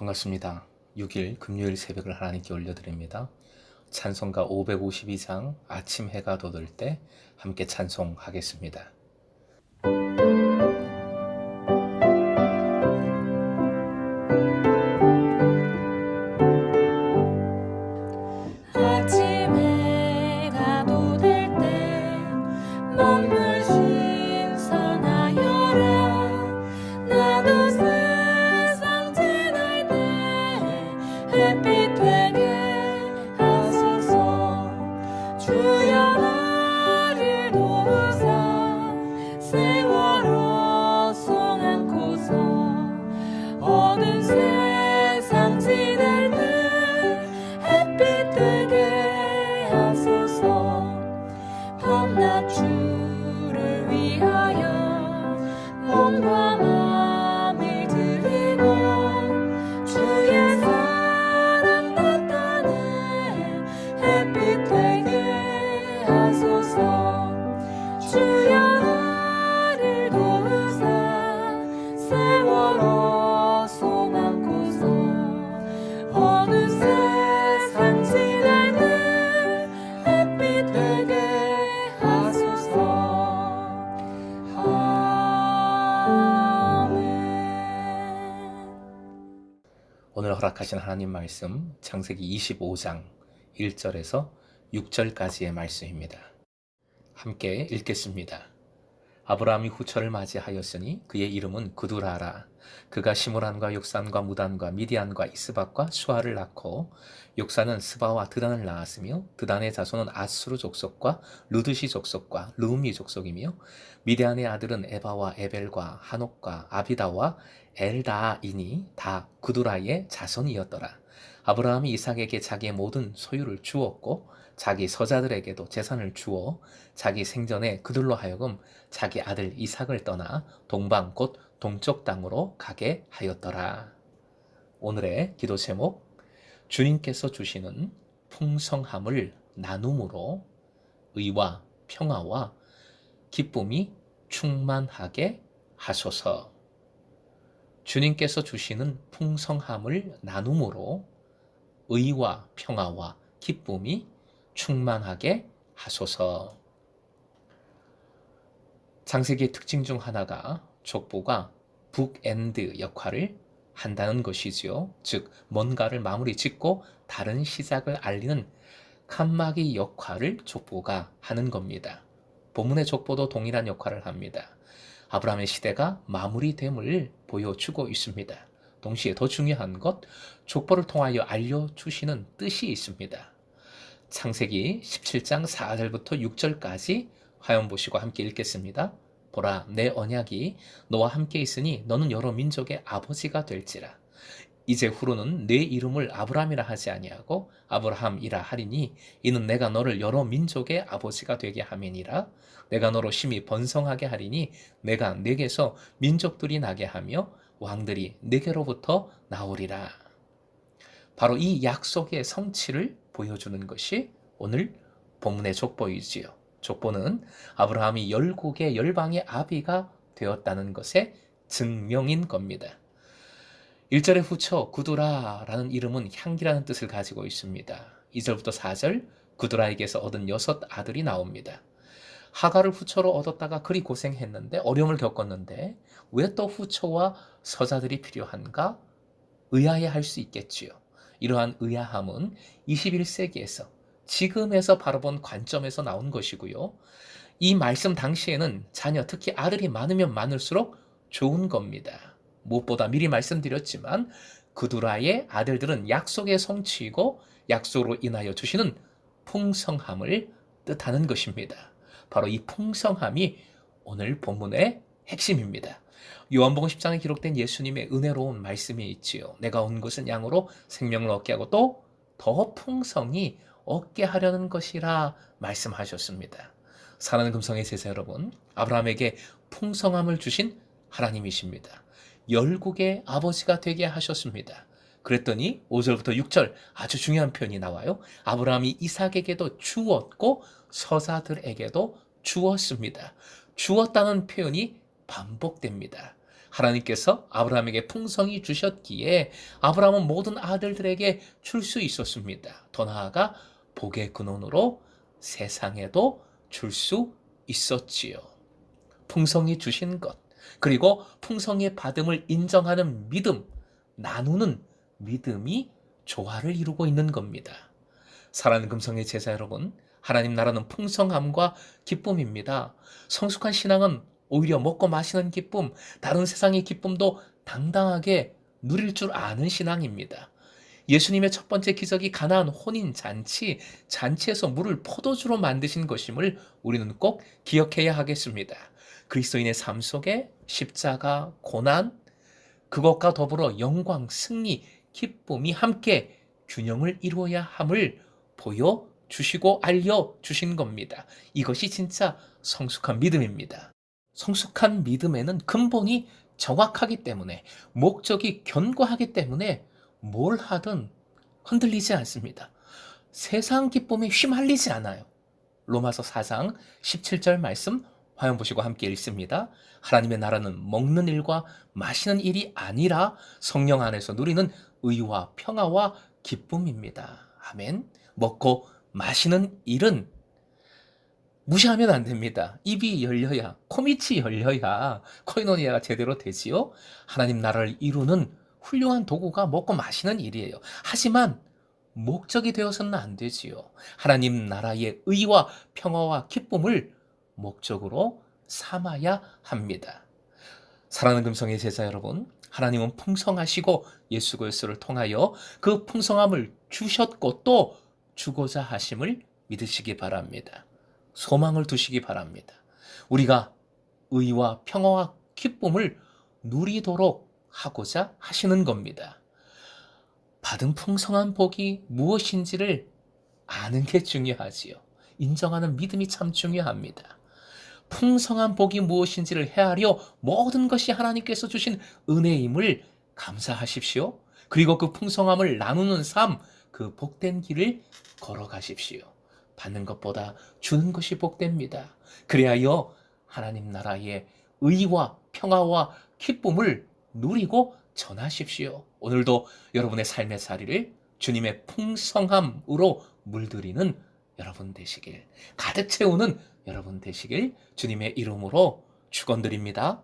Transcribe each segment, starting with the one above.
반갑습니다. 6일 금요일 새벽을 하나님께 올려드립니다. 찬송가 552장 아침 해가 돋을 때 함께 찬송하겠습니다. 아침 해가 돋을 때 만물 신선하여라. 나도 세상 지날 때 햇빛 되게 하소서. 주여 나를 도우사 세월호 손 안고서 어두운 세상 지날 때 햇빛 되게 하소서. 밤낮 주를 위하여 몸과 마음을 드리고 주의 사랑 나타내 햇빛 되게 하소서. 주여 나를 도우사 세월호 손 안고서 어느 세상 지날 때 햇빛 되게 하소서. 아멘. 오늘 허락하신 하나님 말씀 창세기 25장 1절에서 6절까지의 말씀입니다. 함께 읽겠습니다. 아브라함이 후처를 맞이하였으니 그의 이름은 그두라라. 그가 시므란과 욕산과 무단과 미디안과 이스박과 수아를 낳고 욕산은 스바와 드단을 낳았으며 드단의 자손은 아수르 족속과 루드시 족속과 르움이 족속이며 미디안의 아들은 에바와 에벨과 한옥과 아비다와 엘다이니 다 그두라의 자손이었더라. 아브라함이 이삭에게 자기의 모든 소유를 주었고 자기 서자들에게도 재산을 주어 자기 생전에 그들로 하여금 자기 아들 이삭을 떠나 동방 곧 동쪽 땅으로 가게 하였더라. 오늘의 기도 제목, 주님께서 주시는 풍성함을 나눔으로 의와 평화와 기쁨이 충만하게 하소서. 주님께서 주시는 풍성함을 나눔으로 의와 평화와 기쁨이 충만하게 하소서. 창세기의 특징 중 하나가 족보가 북엔드 역할을 한다는 것이지요. 즉 뭔가를 마무리 짓고 다른 시작을 알리는 칸막이 역할을 족보가 하는 겁니다. 본문의 족보도 동일한 역할을 합니다. 아브라함의 시대가 마무리됨을 보여주고 있습니다. 동시에 더 중요한 것, 족보를 통하여 알려주시는 뜻이 있습니다. 창세기 17장 4절부터 6절까지 화면 보시고 함께 읽겠습니다. 보라, 내 언약이 너와 함께 있으니 너는 여러 민족의 아버지가 될지라. 이제 후로는 내 이름을 아브라함이라 하지 아니하고 아브라함이라 하리니 이는 내가 너를 여러 민족의 아버지가 되게 함이니라. 내가 너로 심히 번성하게 하리니 내가 네게서 민족들이 나게 하며 왕들이 네게로부터 나오리라. 바로 이 약속의 성취를 보여주는 것이 오늘 본문의 족보이지요. 족보는 아브라함이 열국의 열방의 아비가 되었다는 것의 증명인 겁니다. 1절의 후처 구두라라는 이름은 향기라는 뜻을 가지고 있습니다. 2절부터 4절 구두라에게서 얻은 6 아들이 나옵니다. 하가를 후처로 얻었다가 그리 고생했는데 어려움을 겪었는데 왜 또 후처와 서자들이 필요한가? 의아해할 수 있겠지요. 이러한 의아함은 21세기에서 지금에서 바라본 관점에서 나온 것이고요. 이 말씀 당시에는 자녀, 특히 아들이 많으면 많을수록 좋은 겁니다. 무엇보다 미리 말씀드렸지만 그두라의 아들들은 약속의 성취이고 약속으로 인하여 주시는 풍성함을 뜻하는 것입니다. 바로 이 풍성함이 오늘 본문의 핵심입니다. 요한복음 10장에 기록된 예수님의 은혜로운 말씀이 있지요. 내가 온 것은 양으로 생명을 얻게 하고 또 더 풍성히 얻게 하려는 것이라 말씀하셨습니다. 사랑하는 금성의 제자 여러분, 아브라함에게 풍성함을 주신 하나님이십니다. 열국의 아버지가 되게 하셨습니다. 그랬더니 5절부터 6절 아주 중요한 표현이 나와요. 아브라함이 이삭에게도 주었고 서자들에게도 주었습니다. 주었다는 표현이 반복됩니다. 하나님께서 아브라함에게 풍성히 주셨기에 아브라함은 모든 아들들에게 줄 수 있었습니다. 더 나아가 복의 근원으로 세상에도 줄 수 있었지요. 풍성히 주신 것, 그리고 풍성히 받음을 인정하는 믿음, 나누는 믿음이 조화를 이루고 있는 겁니다. 사랑하는 금성의 제자 여러분, 하나님 나라는 풍성함과 기쁨입니다. 성숙한 신앙은 오히려 먹고 마시는 기쁨, 다른 세상의 기쁨도 당당하게 누릴 줄 아는 신앙입니다. 예수님의 첫 번째 기적이 가나안 혼인 잔치, 잔치에서 물을 포도주로 만드신 것임을 우리는 꼭 기억해야 하겠습니다. 그리스도인의 삶 속에 십자가, 고난, 그것과 더불어 영광, 승리, 기쁨이 함께 균형을 이루어야 함을 보여주시고 알려주신 겁니다. 이것이 진짜 성숙한 믿음입니다. 성숙한 믿음에는 근본이 정확하기 때문에, 목적이 견고하기 때문에 뭘 하든 흔들리지 않습니다. 세상 기쁨에 휘말리지 않아요. 로마서 4장 17절 말씀 화면 보시고 함께 읽습니다. 하나님의 나라는 먹는 일과 마시는 일이 아니라 성령 안에서 누리는 의와 평화와 기쁨입니다. 아멘. 먹고 마시는 일은 무시하면 안 됩니다. 입이 열려야, 코밑이 열려야 코이노니아가 제대로 되지요. 하나님 나라를 이루는 훌륭한 도구가 먹고 마시는 일이에요. 하지만 목적이 되어서는 안 되지요. 하나님 나라의 의와 평화와 기쁨을 목적으로 삼아야 합니다. 사랑하는 금성의 제자 여러분, 하나님은 풍성하시고 예수 그리스도를 통하여 그 풍성함을 주셨고 또 주고자 하심을 믿으시기 바랍니다. 소망을 두시기 바랍니다. 우리가 의와 평화와 기쁨을 누리도록 하고자 하시는 겁니다. 받은 풍성한 복이 무엇인지를 아는 게 중요하지요. 인정하는 믿음이 참 중요합니다. 풍성한 복이 무엇인지를 헤아려 모든 것이 하나님께서 주신 은혜임을 감사하십시오. 그리고 그 풍성함을 나누는 삶, 그 복된 길을 걸어가십시오. 받는 것보다 주는 것이 복됩니다. 그리하여 하나님 나라의 의와 평화와 기쁨을 누리고 전하십시오. 오늘도 여러분의 삶의 자리를 주님의 풍성함으로 물들이는 여러분 되시길, 가득 채우는 여러분 되시길 주님의 이름으로 축원드립니다.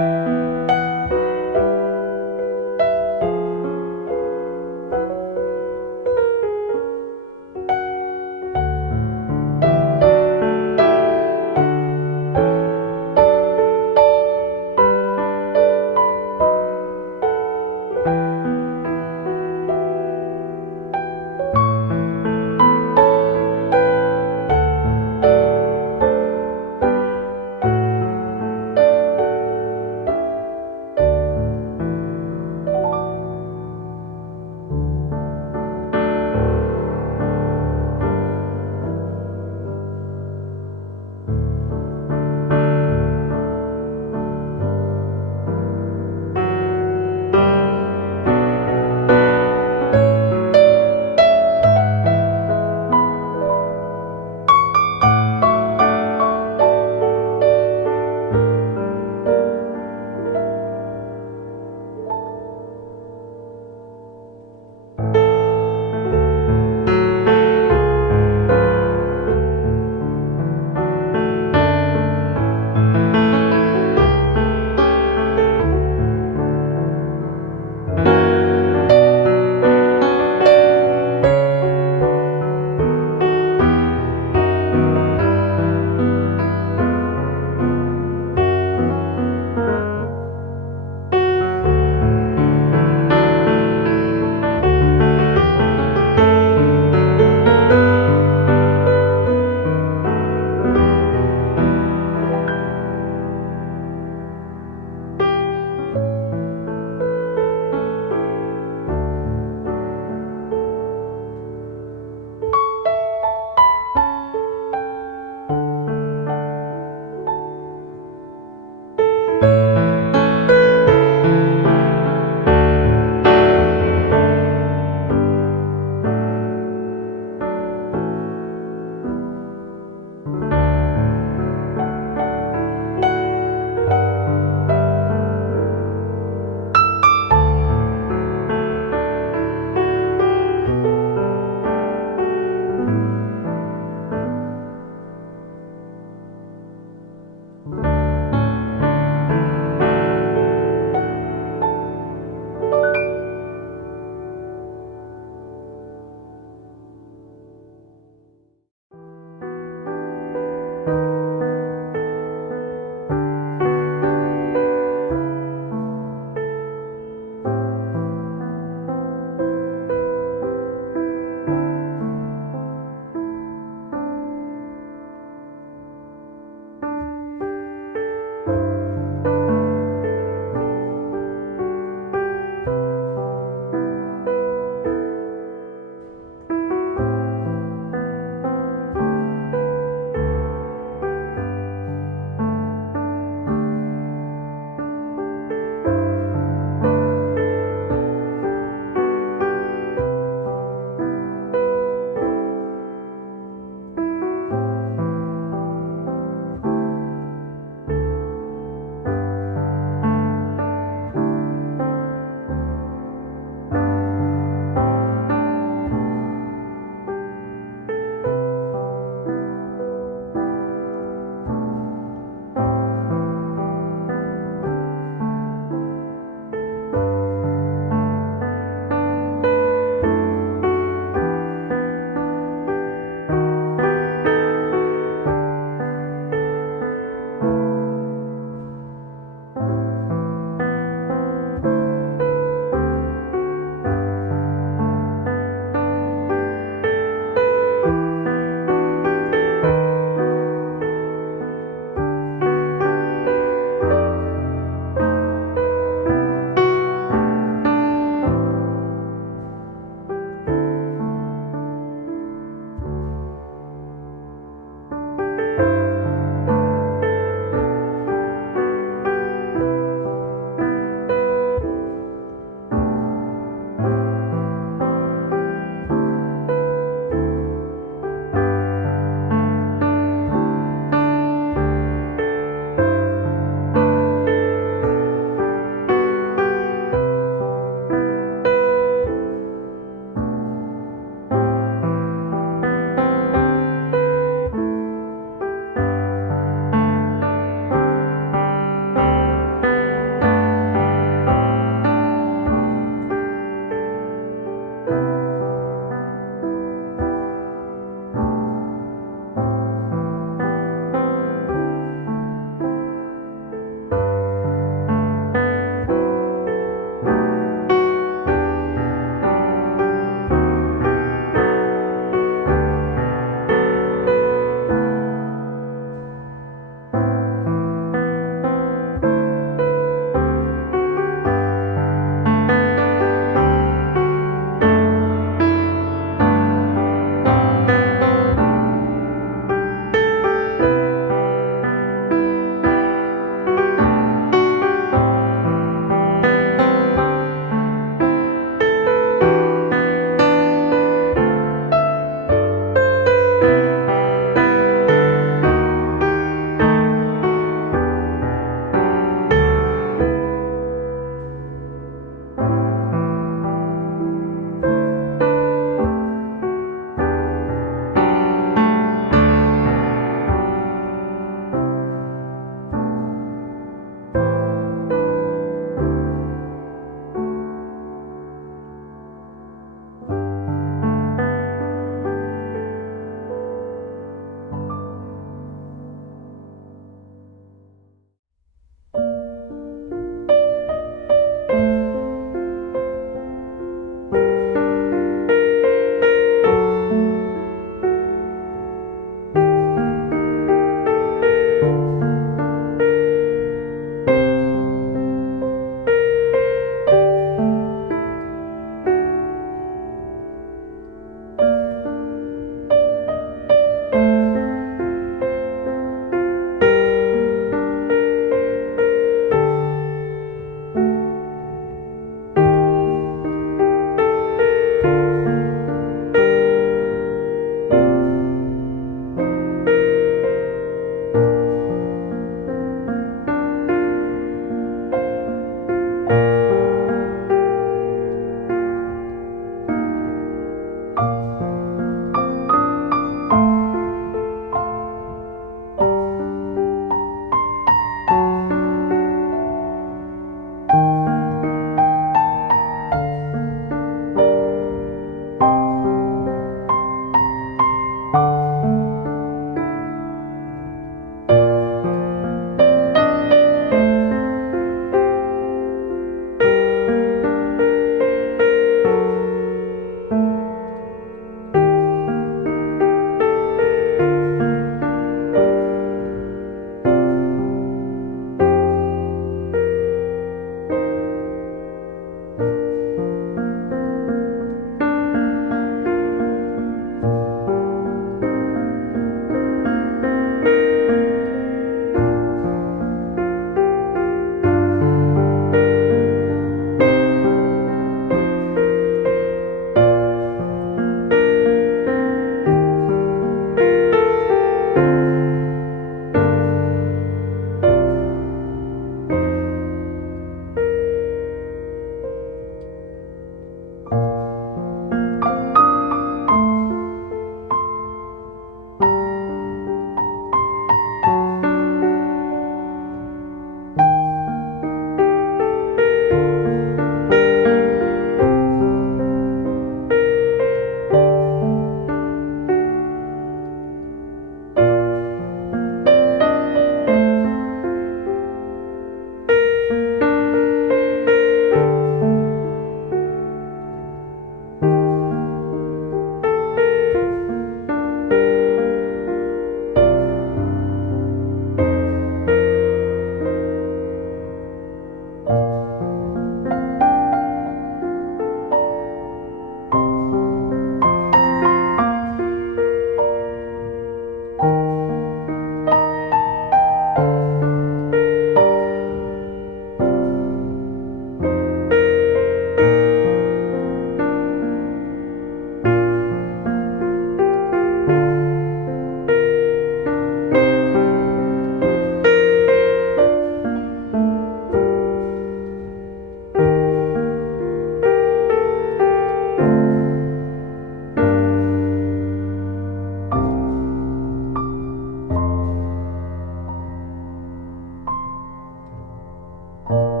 주